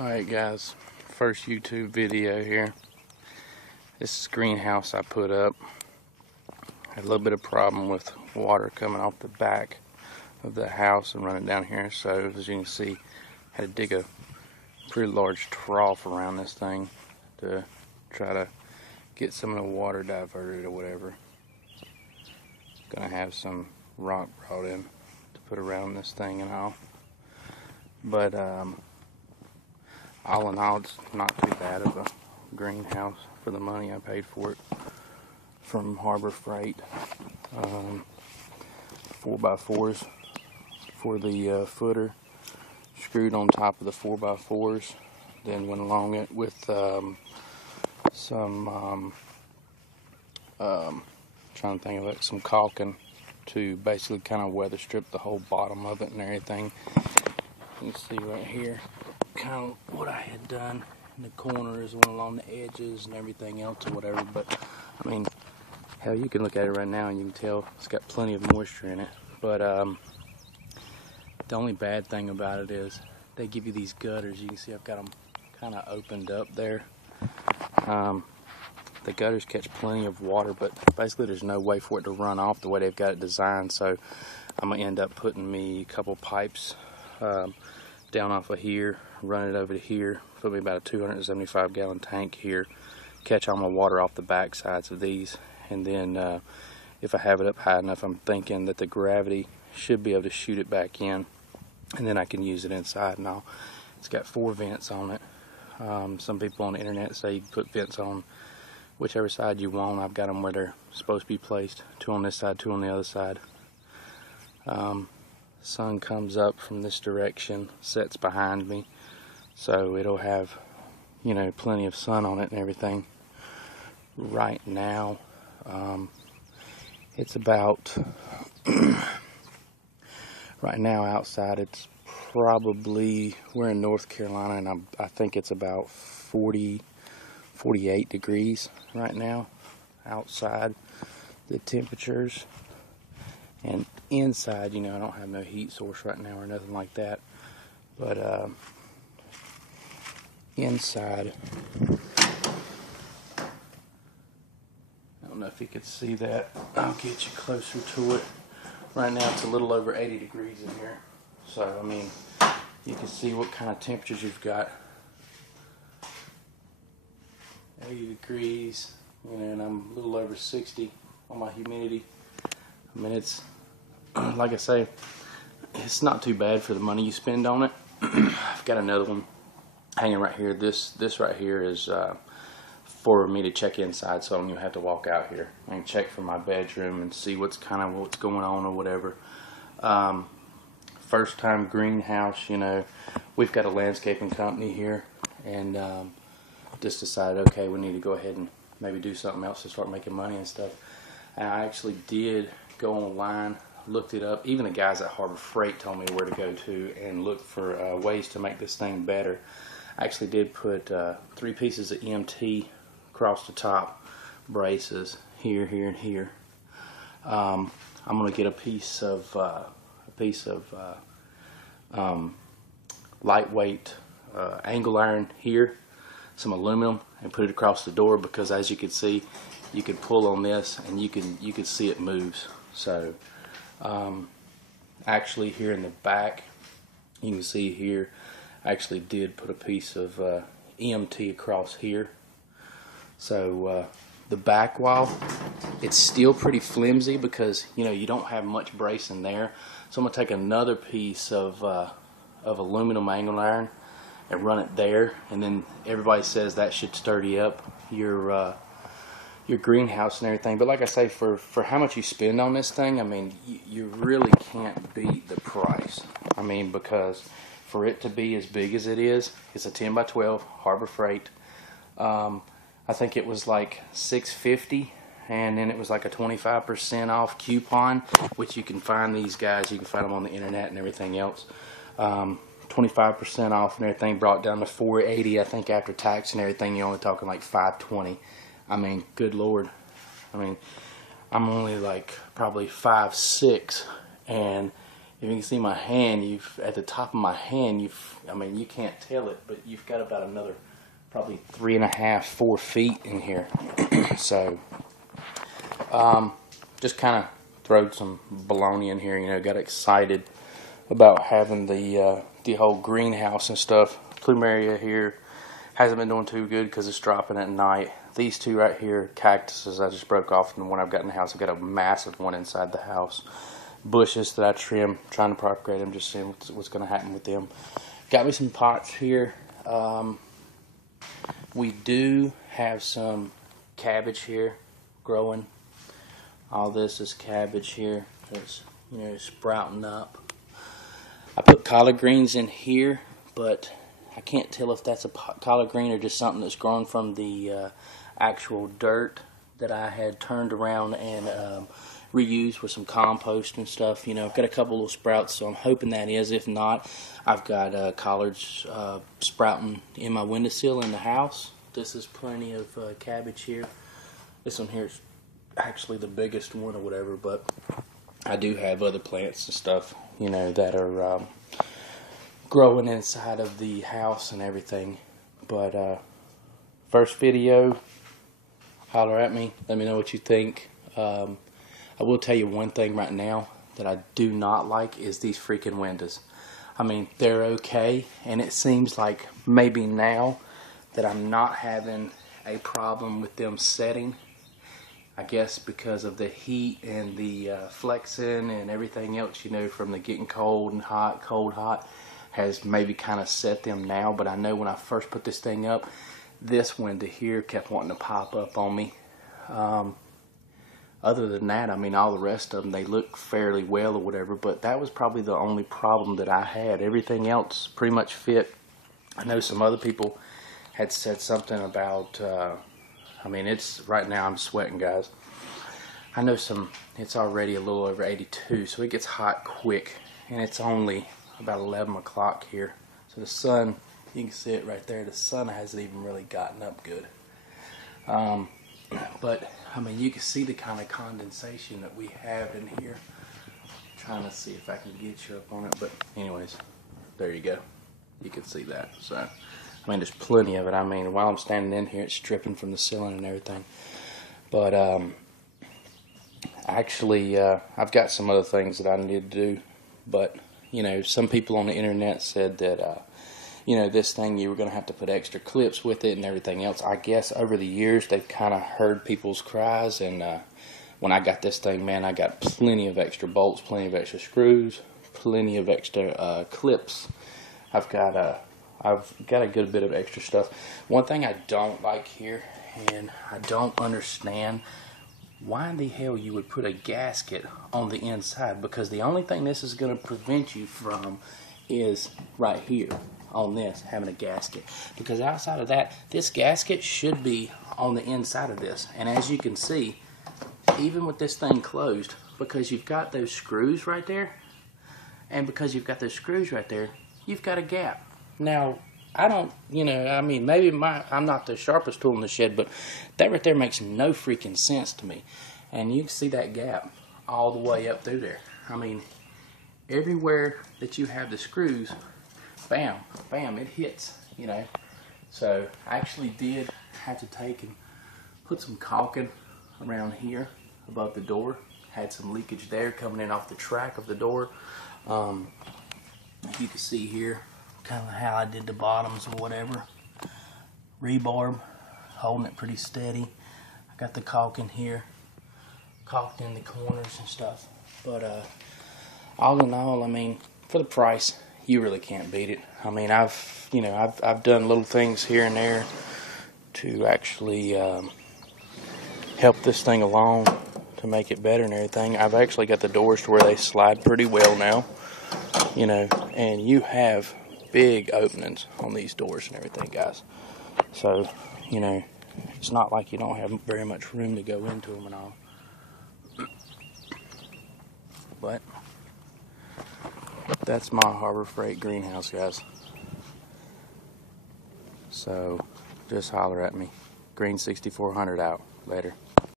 Alright guys, first YouTube video here. This is greenhouse I put up. Had a little bit of problem with water coming off the back of the house and running down here, so as you can see, had to dig a pretty large trough around this thing to try to get some of the water diverted or whatever. Gonna have some rock brought in to put around this thing and all. But all in all, it's not too bad of a greenhouse for the money I paid for it from Harbor Freight. 4x4s for the footer, screwed on top of the 4x4s, then went along it with some trying to think of it, some caulking to basically kind of weather strip the whole bottom of it and everything. You can see right here kind of what I had done in the corners, went along the edges and everything else or whatever. But I mean, hell, you can look at it right now and you can tell it's got plenty of moisture in it. But the only bad thing about it is they give you these gutters. You can see I've got them kind of opened up there. The gutters catch plenty of water, but basically there's no way for it to run off the way they've got it designed. So I'm gonna end up putting me a couple pipes down off of here, run it over to here, put me about a 275 gallon tank here, catch all my water off the back sides of these, and then if I have it up high enough, I'm thinking that the gravity should be able to shoot it back in, and then I can use it inside and all. It's got 4 vents on it. Some people on the internet say you can put vents on whichever side you want. I've got them where they're supposed to be placed, 2 on this side, 2 on the other side. Sun comes up from this direction, sets behind me, so it'll have, you know, plenty of sun on it and everything. Right now it's about right now outside it's probably, we're in North Carolina, and I think it's about 48 degrees right now outside, the temperatures. And inside, you know, I don't have no heat source right now or nothing like that. But inside, I don't know if you could see that. I'll get you closer to it. Right now it's a little over 80 degrees in here. So, I mean, you can see what kind of temperatures you've got. 80 degrees, you know, and I'm a little over 60 on my humidity. I mean, it's, like I say, it's not too bad for the money you spend on it. I've got another one hanging right here. This right here is for me to check inside, so I don't even have to walk out here. I can check from my bedroom and see what's going on or whatever. First time greenhouse, you know, we've got a landscaping company here, and just decided, okay, we need to go ahead and maybe do something else to start making money and stuff. And I actually did go online, looked it up. Even the guys at Harbor Freight told me where to go to and look for ways to make this thing better. I actually did put 3 pieces of EMT across the top, braces here, here, and here. I'm gonna get a piece of lightweight angle iron here, some aluminum, and put it across the door, because as you can see, you could pull on this and you can see it moves. So actually here in the back, you can see here, I actually did put a piece of EMT across here. So the back wall, it's still pretty flimsy because, you know, you don't have much bracing there. So I'm gonna take another piece of aluminum angle iron and run it there, and then everybody says that should sturdy up your greenhouse and everything. But like I say, for how much you spend on this thing, I mean, you really can't beat the price. I mean, because for it to be as big as it is, it's a 10 by 12 Harbor Freight. I think it was like $6.50, and then it was like a 25% off coupon, which you can find these guys, you can find them on the internet and everything else. 25% off and everything, brought down to $4.80. I think after tax and everything, you're only talking like $5.20. I mean, good Lord. I mean, I'm only like probably 5'6", and if you can see my hand, at the top of my hand, I mean, you can't tell it, but you've got about another probably 3.5, 4 feet in here. So, just kind of throwed some baloney in here, you know, got excited about having the whole greenhouse and stuff. Plumeria here hasn't been doing too good because it's dropping at night. These two right here, cactuses, I just broke off from the one I've got in the house. I've got a massive one inside the house. Bushes that I trim, trying to propagate them, just seeing what's going to happen with them. Got me some pots here. We do have some cabbage here growing. All this is cabbage here. It's, you know, sprouting up. I put collard greens in here, but I can't tell if that's a collard green or just something that's grown from the actual dirt that I had turned around and reused with some compost and stuff. You know, I've got a couple little sprouts, so I'm hoping that is. If not, I've got collards sprouting in my windowsill in the house. This is plenty of cabbage here. This one here is actually the biggest one or whatever, but I do have other plants and stuff, you know, that are growing inside of the house and everything. But first video, holler at me, let me know what you think. I will tell you one thing right now that I do not like is these freaking windows. I mean, they're okay, and it seems like maybe now that I'm not having a problem with them setting. I guess because of the heat and the flexing and everything else, you know, from the getting cold and hot, cold, hot, has maybe kind of set them now. But I know when I first put this thing up, this window here kept wanting to pop up on me. Other than that, I mean, all the rest of them, they look fairly well or whatever, but that was probably the only problem that I had. Everything else pretty much fit. I know some other people had said something about, I mean, it's, right now I'm sweating, guys. I know it's already a little over 82, so it gets hot quick, and it's only about 11 o'clock here. So the sun, you can see it right there, the sun hasn't even really gotten up good. But I mean, you can see the kind of condensation that we have in here. I'm trying to see if I can get you up on it, but anyways, there you go. You can see that. So, I mean, there's plenty of it. I mean, while I'm standing in here, it's dripping from the ceiling and everything. But actually, I've got some other things that I need to do. But you know, some people on the internet said that you know, this thing, you were going to have to put extra clips with it and everything else. I guess over the years, they've kind of heard people's cries, and when I got this thing, man, I got plenty of extra bolts, plenty of extra screws, plenty of extra clips. I've got a good bit of extra stuff. One thing I don't like here, and I don't understand why in the hell you would put a gasket on the inside, because the only thing this is going to prevent you from is right here on this, having a gasket. Because outside of that, this gasket should be on the inside of this. And as you can see, even with this thing closed, because you've got those screws right there, and because you've got those screws right there, you've got a gap. Now, I don't, you know, I mean, maybe I'm not the sharpest tool in the shed, but that right there makes no freaking sense to me. And you can see that gap all the way up through there. I mean, everywhere that you have the screws, bam, bam, it hits, you know. So I actually did have to take and put some caulking around here above the door. Had some leakage there coming in off the track of the door. You can see here kind of how I did the bottoms or whatever. Rebarb, holding it pretty steady. I got the caulking here, caulked in the corners and stuff. But all in all, I mean, for the price, you really can't beat it. I mean, I've done little things here and there to actually help this thing along to make it better and everything. I've actually got the doors to where they slide pretty well now, you know, and you have big openings on these doors and everything, guys. So, you know, it's not like you don't have very much room to go into them and all. But that's my Harbor Freight greenhouse, guys. So just holler at me. Green 6400 out. Later.